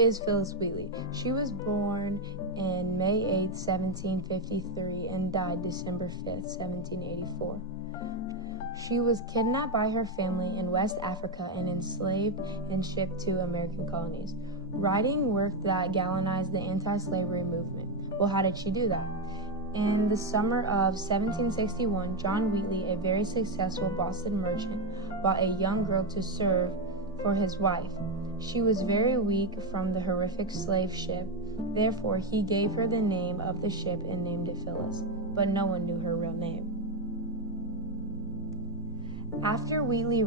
is Phillis Wheatley? She was born in May 8, 1753 and died December 5, 1784. She was kidnapped by her family in West Africa and enslaved and shipped to American colonies. Writing work that galvanized the anti-slavery movement. Well, how did she do that? In the summer of 1761, John Wheatley, a very successful Boston merchant, bought a young girl to serve for his wife. She was very weak from the horrific slave ship. Therefore, he gave her the name of the ship and named it Phillis, but no one knew her real name. After the Wheatleys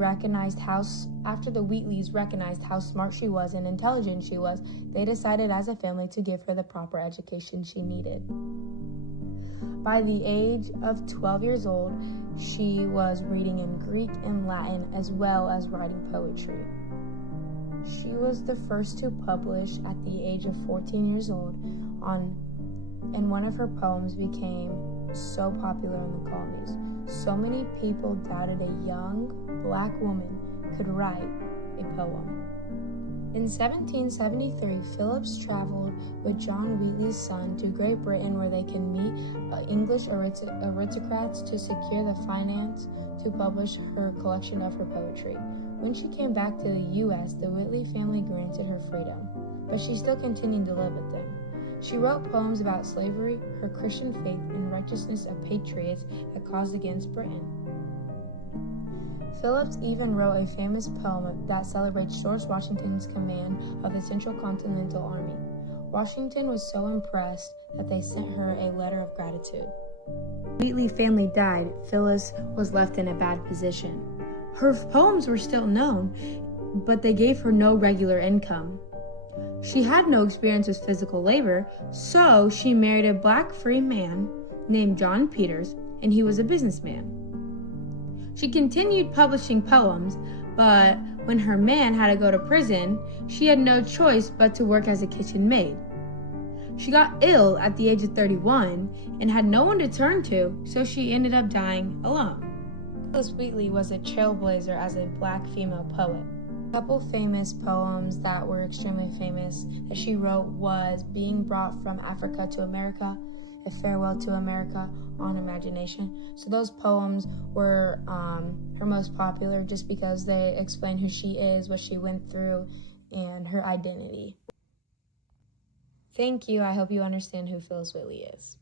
recognized how smart she was and intelligent she was, they decided as a family to give her the proper education she needed. By the age of 12 years old, she was reading in Greek and Latin as well as writing poetry. She was the first to publish at the age of 14 years old, and one of her poems became so popular in the colonies. So many people doubted a young black woman could write a poem. In 1773, Phillips traveled with John Wheatley's son to Great Britain where they can meet English aristocrats to secure the finance to publish her collection of her poetry. When she came back to the U.S., the Wheatley family granted her freedom, but she still continued to live with them. She wrote poems about slavery, her Christian faith, and righteousness of patriots that caused against Britain. Phillips even wrote a famous poem that celebrates George Washington's command of the Central Continental Army. Washington was so impressed that they sent her a letter of gratitude. When the Wheatley family died, Phillis was left in a bad position. Her poems were still known, but they gave her no regular income. She had no experience with physical labor, so she married a black free man named John Peters, and he was a businessman. She continued publishing poems, but when her man had to go to prison, she had no choice but to work as a kitchen maid. She got ill at the age of 31 and had no one to turn to, so she ended up dying alone. Phillis Wheatley was a trailblazer as a black female poet. A couple famous poems that were extremely famous that she wrote was Being Brought from Africa to America, A Farewell to America, On Imagination. So those poems were her most popular just because they explain who she is, what she went through, and her identity. Thank you. I hope you understand who Phillis Wheatley is.